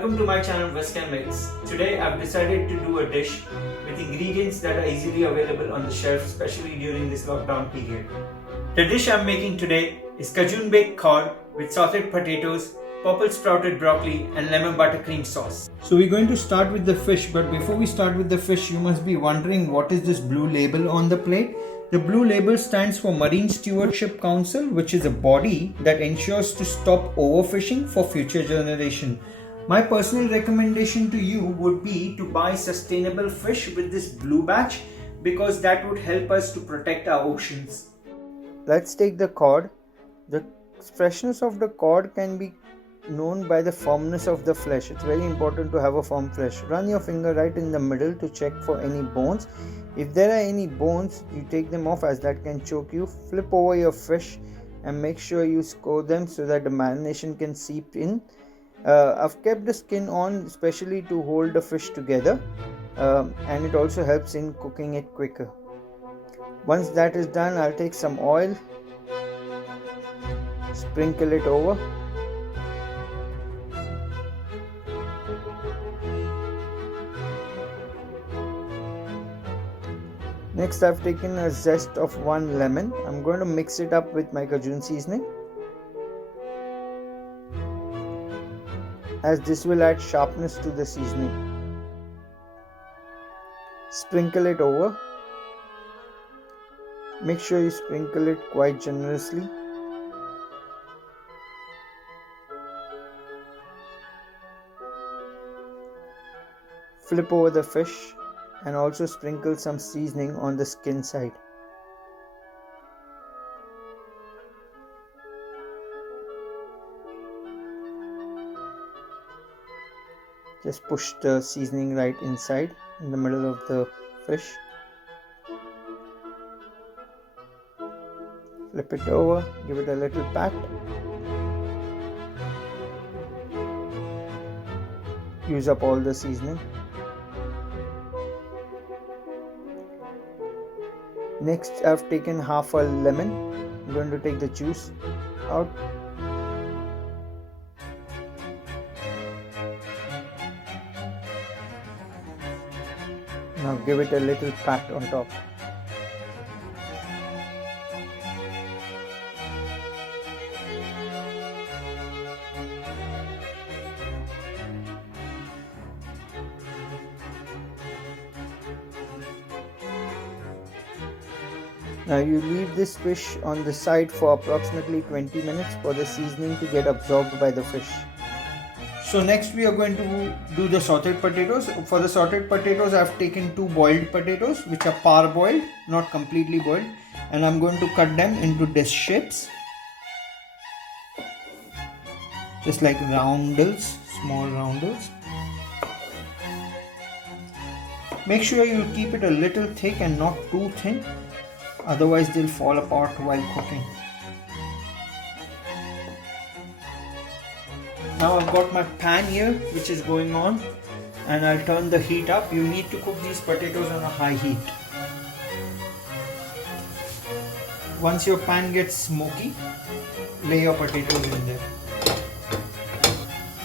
Welcome to my channel Western Mix. Today I've decided to do a dish with ingredients that are easily available on the shelf, especially during this lockdown period. The dish I'm making today is Cajun baked cod with sauteed potatoes, purple sprouted broccoli and lemon buttercream sauce. So we're going to start with the fish, but before we start with the fish, you must be wondering what is this blue label on the plate. The blue label stands for Marine Stewardship Council, which is a body that ensures to stop overfishing for future generation. My personal recommendation to you would be to buy sustainable fish with this blue badge because that would help us to protect our oceans. Let's take the cod. The freshness of the cod can be known by the firmness of the flesh. It's very important to have a firm flesh. Run your finger right in the middle to check for any bones. If there are any bones, you take them off as that can choke you. Flip over your fish and make sure you score them so that the marination can seep in. I've kept the skin on especially to hold the fish together, and it also helps in cooking it quicker. Once that is done, I'll take some oil, sprinkle it over. Next, I've taken a zest of 1 lemon. I'm going to mix it up with my Cajun seasoning, as this will add sharpness to the seasoning. Sprinkle it over. Make sure you sprinkle it quite generously. Flip over the fish and also sprinkle some seasoning on the skin side. Just push the seasoning right inside in the middle of the fish. Flip it over, give it a little pat. Use up all the seasoning. Next, I've taken half a lemon. I'm going to take the juice out. Now give it a little pat on top. Now you leave this fish on the side for approximately 20 minutes for the seasoning to get absorbed by the fish. So next we are going to do the sauteed potatoes. For the sauteed potatoes, I've taken 2 boiled potatoes which are parboiled, not completely boiled, and I'm going to cut them into dish shapes, just like roundels, small roundels. Make sure you keep it a little thick and not too thin, otherwise they'll fall apart while cooking. Now I've got my pan here which is going on, and I'll turn the heat up. You need to cook these potatoes on a high heat. Once your pan gets smoky, lay your potatoes in there.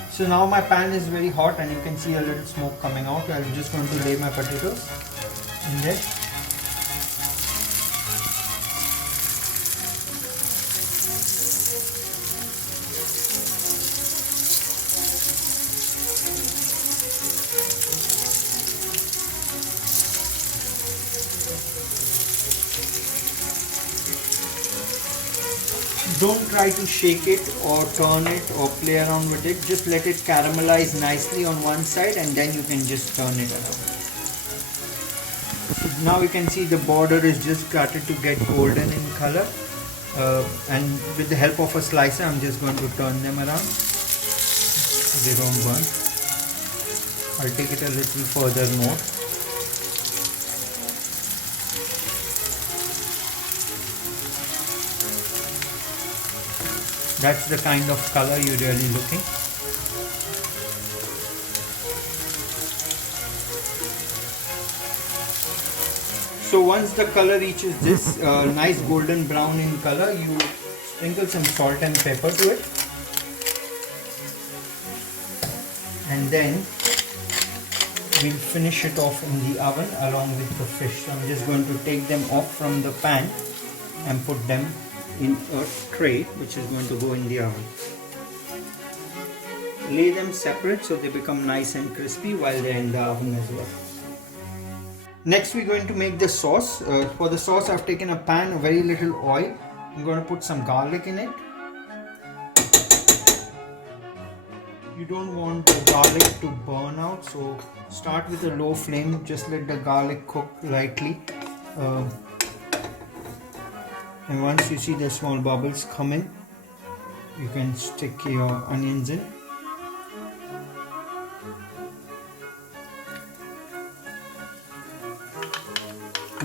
So now my pan is very hot and you can see a little smoke coming out. I'm just going to lay my potatoes in there. Don't try to shake it or turn it or play around with it. Just let it caramelize nicely on one side and then you can just turn it around. So now you can see the border is just started to get golden in color, and with the help of a slicer I'm just going to turn them around so they don't burn. I'll take it a little further more. That's the kind of color you're really looking. So once the color reaches this nice golden brown in color, you sprinkle some salt and pepper to it. and then we'll finish it off in the oven along with the fish. So I'm just going to take them off from the pan and put them in a tray which is going to go in the oven. Lay them separate so they become nice and crispy while they're in the oven as well. Next we're going to make the sauce. For the sauce I've taken a pan, a very little oil. I'm going to put some garlic in it. You don't want the garlic to burn out, so start with a low flame. Just let the garlic cook lightly. And once you see the small bubbles come in, you can stick your onions in.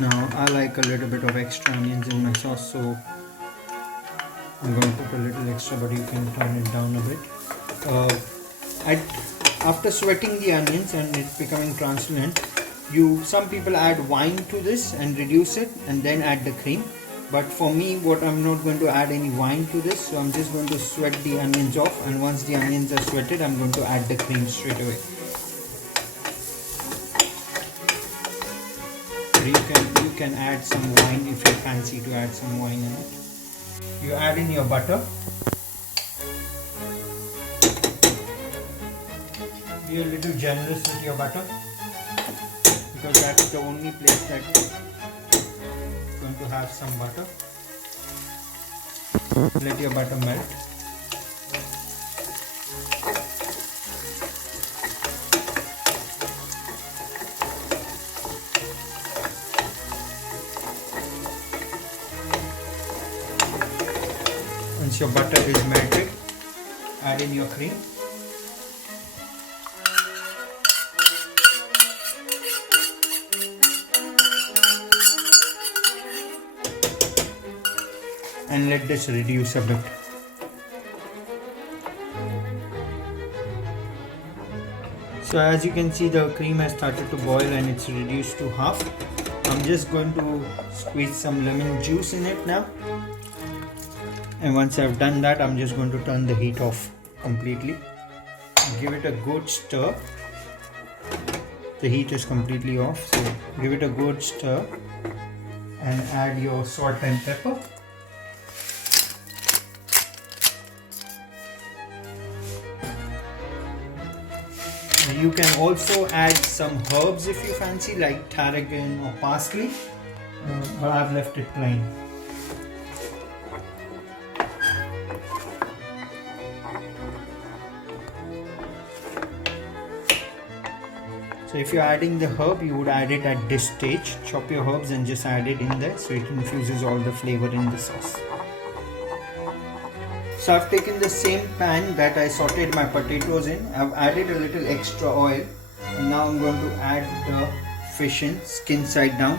Now I like a little bit of extra onions in my sauce, so I'm going to put a little extra, but you can turn it down a bit. After sweating the onions and it becoming translucent, some people add wine to this and reduce it and then add the cream. But for me, I'm not going to add any wine to this, so I'm just going to sweat the onions off, and once the onions are sweated, I'm going to add the cream straight away. You can add some wine if you fancy to add some wine in it. You add in your butter. Be a little generous with your butter, because that's the only place that's going to have some butter. Let your butter melt. Once your butter is melted, add in your cream. And let this reduce a bit. So as you can see, the cream has started to boil and it's reduced to half. I'm just going to squeeze some lemon juice in it now. And once I've done that, I'm just going to turn the heat off completely. Give it a good stir. The heat is completely off, so give it a good stir and add your salt and pepper. You can also add some herbs if you fancy, like tarragon or parsley, but I've left it plain. So if you're adding the herb, you would add it at this stage. Chop your herbs and just add it in there so it infuses all the flavor in the sauce. So I've taken the same pan that I sauteed my potatoes in. I've added a little extra oil, and now I'm going to add the fish in, skin side down.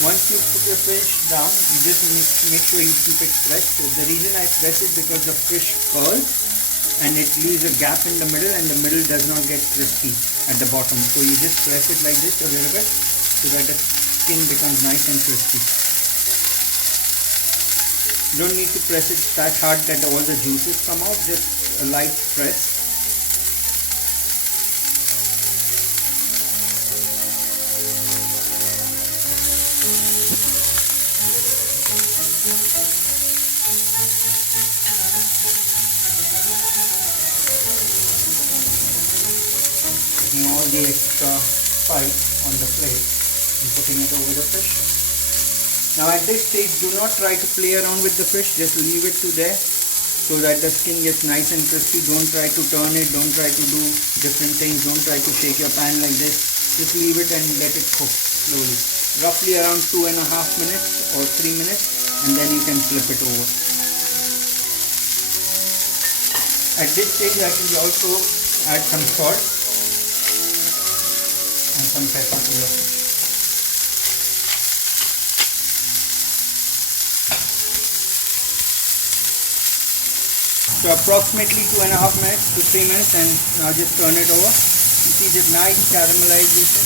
Once you put your fish down, you just make sure you keep it pressed. So the reason I press it because the fish curls and it leaves a gap in the middle, and the middle does not get crispy at the bottom. So you just press it like this a little bit so that the skin becomes nice and crispy. You don't need to press it that hard that all the juices come out, just a light press. Taking all the extra spice on the plate and putting it over the fish. Now at this stage, do not try to play around with the fish, just leave it to there so that the skin gets nice and crispy. Don't try to turn it, don't try to do different things, don't try to shake your pan like this. Just leave it and let it cook slowly. Roughly around 2.5 minutes or 3 minutes, and then you can flip it over. At this stage, I can also add some salt and some pepper to the fish. So approximately 2.5 minutes to 3 minutes, and now just turn it over. You see this nice caramelization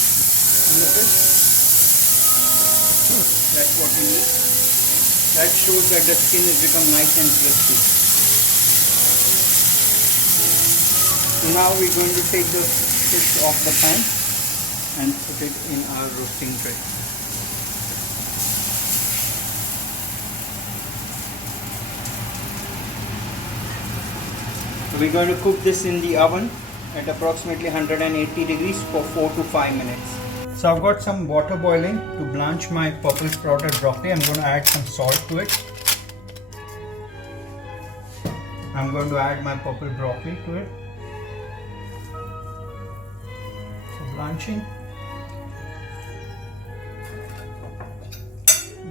on the fish. That's what we need. That shows that the skin has become nice and crispy. So now we're going to take the fish off the pan and put it in our roasting tray. So we're going to cook this in the oven at approximately 180 degrees for 4 to 5 minutes. So I've got some water boiling to blanch my purple sprouted broccoli. I'm going to add some salt to it. I'm going to add my purple broccoli to it. So blanching.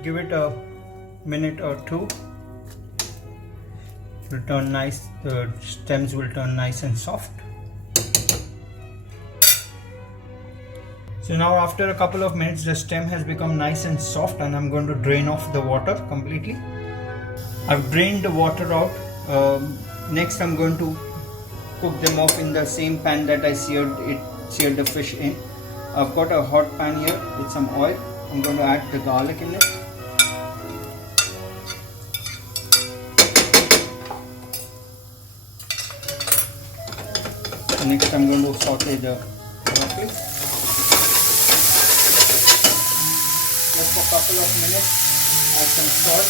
Give it a minute or two. It will turn nice. The stems will turn nice and soft. So now after a couple of minutes the stem has become nice and soft, and I'm going to drain off the water completely. I've drained the water out. Next I'm going to cook them off in the same pan that I seared the fish in. I've got a hot pan here with some oil. I'm going to add the garlic in it. Next I'm going to saute the broccoli. Just for a couple of minutes, add some salt,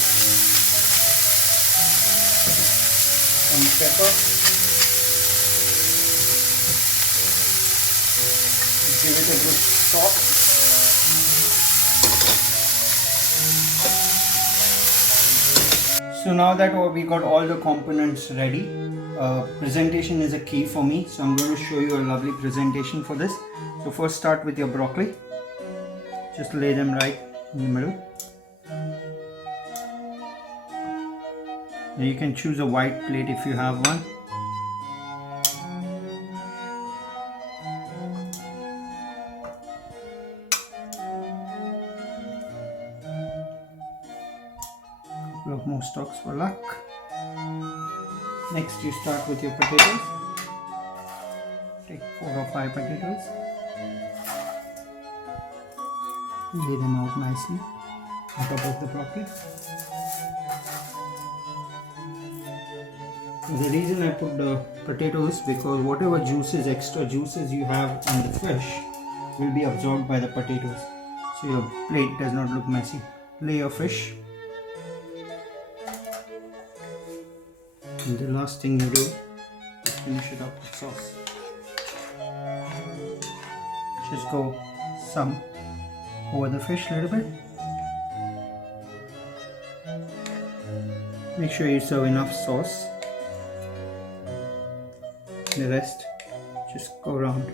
some pepper, give it a good sauce. So now that we got all the components ready, presentation is a key for me, so I'm going to show you a lovely presentation for this. So first start with your broccoli. Just lay them right in the middle. Now you can choose a white plate if you have one. Couple of more stalks for luck. Next you start with your potatoes. Take 4 or 5 potatoes. Lay them out nicely on top of the broccoli. The reason I put the potatoes because whatever juices, extra juices you have on the fish will be absorbed by the potatoes, so your plate does not look messy. Lay your fish, and the last thing you do is finish it up with sauce. Just go some over the fish a little bit. Make sure you serve enough sauce. The rest just go around.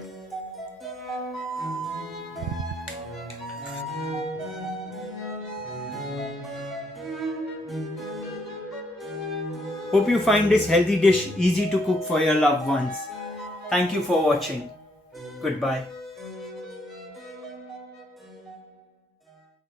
Hope you find this healthy dish easy to cook for your loved ones. Thank you for watching. Goodbye.